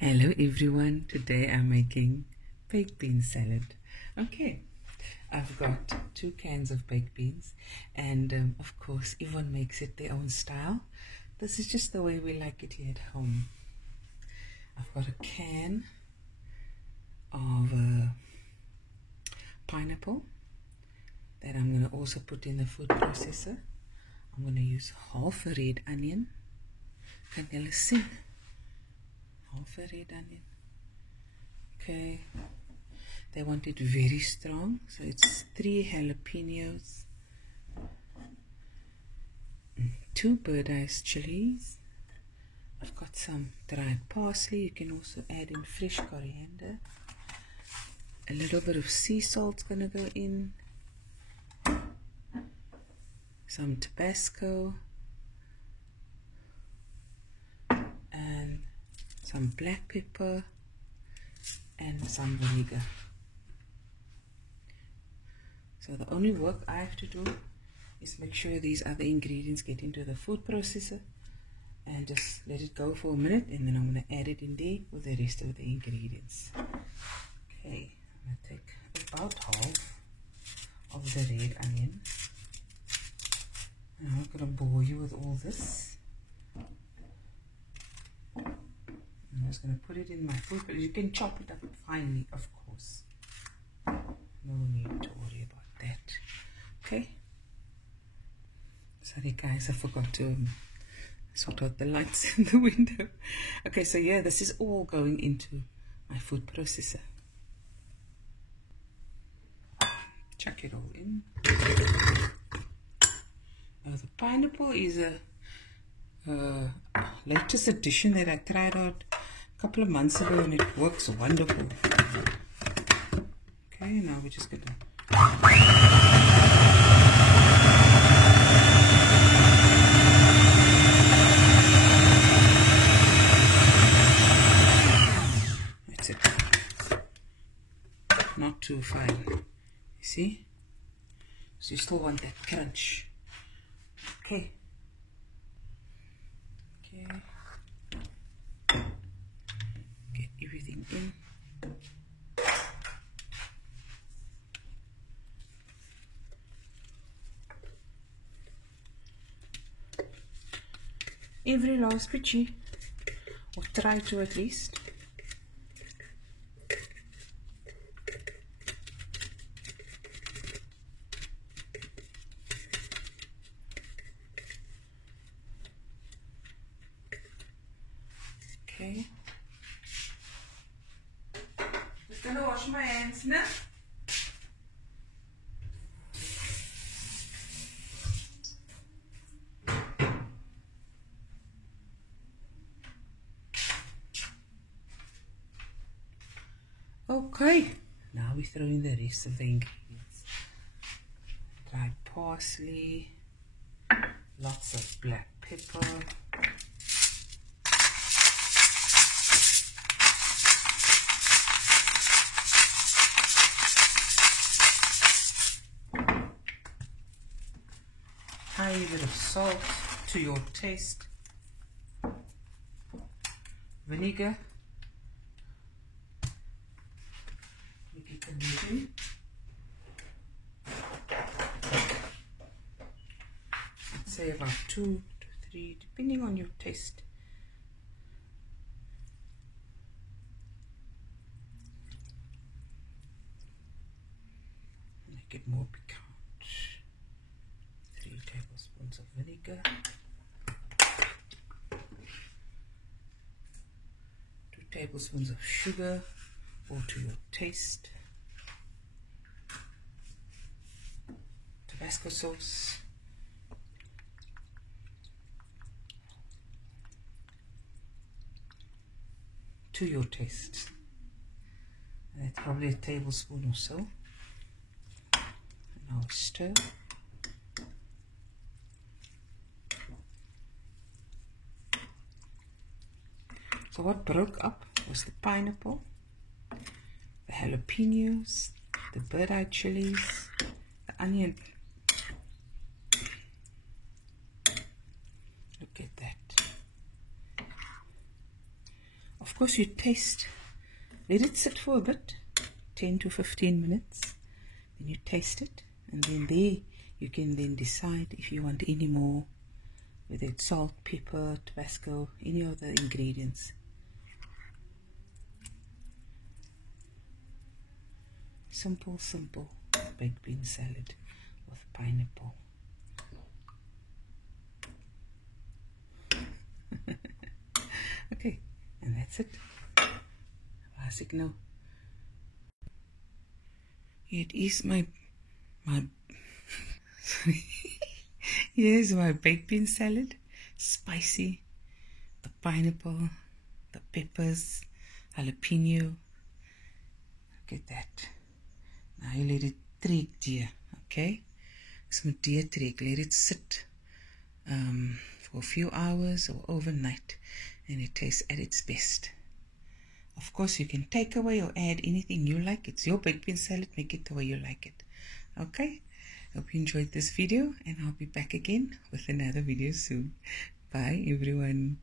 Hello everyone, today I'm making baked bean salad. Okay, I've got 2 cans of baked beans and of course everyone makes it their own style. This is just the way we like it here at home. I've got a can of pineapple that I'm going to also put in the food processor. I'm going to use half a red onion. Can you see? Half a red onion. Okay, they want it very strong, so it's 3 jalapenos, 2 bird's chilies. I've got some dried parsley. You can also add in fresh coriander. A little bit of sea salt's gonna go in, some Tabasco, and some black pepper and some vinegar. So the only work I have to do is make sure these other ingredients get into the food processor and just let it go for a minute, and then I'm going to add it in there with the rest of the ingredients. Okay, I'm going to take about half of the red onion, and I'm not going to bore you with all this. I'm just going to put it in my food, but you can chop it up finely, of course. No need to worry about that. Okay. Sorry guys, I forgot to sort out the lights in the window. Okay, so yeah, this is all going into my food processor. Chuck it all in. Now the pineapple is a latest addition that I tried out a couple of months ago, and it works wonderful. Okay, now we're just gonna that's it. Not too fine. You see? So you still want that crunch. Okay. Okay. Get everything in. Every last pitchy, or try to at least. Okay. Just gonna wash my hands now. Okay, now we throw in the rest of the ingredients. Dried parsley, lots of black pepper, tiny bit of salt to your taste, vinegar, say about 2 to 3 depending on your taste. Make it more piquant. 3 tablespoons of vinegar, 2 tablespoons of sugar or to your taste, Tabasco sauce, to your taste. That's probably a tablespoon or so. And now stir. So what broke up was the pineapple, the jalapenos, the bird's chilies, the onion. Look at that. Of course, you taste, let it sit for a bit, 10 to 15 minutes. Then you taste it, and then there you can then decide if you want any more, whether it's salt, pepper, Tabasco, any other ingredients. Simple, simple baked bean salad with pineapple. Okay, and that's it. Signal. It is my sorry. Here's my baked bean salad. Spicy. The pineapple, the peppers, jalapeno. Look at that. Now you let it trek, dear. Okay? So dear trek, let it sit for a few hours or overnight, and it tastes at its best. Of course, you can take away or add anything you like. It's your baked bean salad. Make it the way you like it. Okay? Hope you enjoyed this video, and I'll be back again with another video soon. Bye, everyone.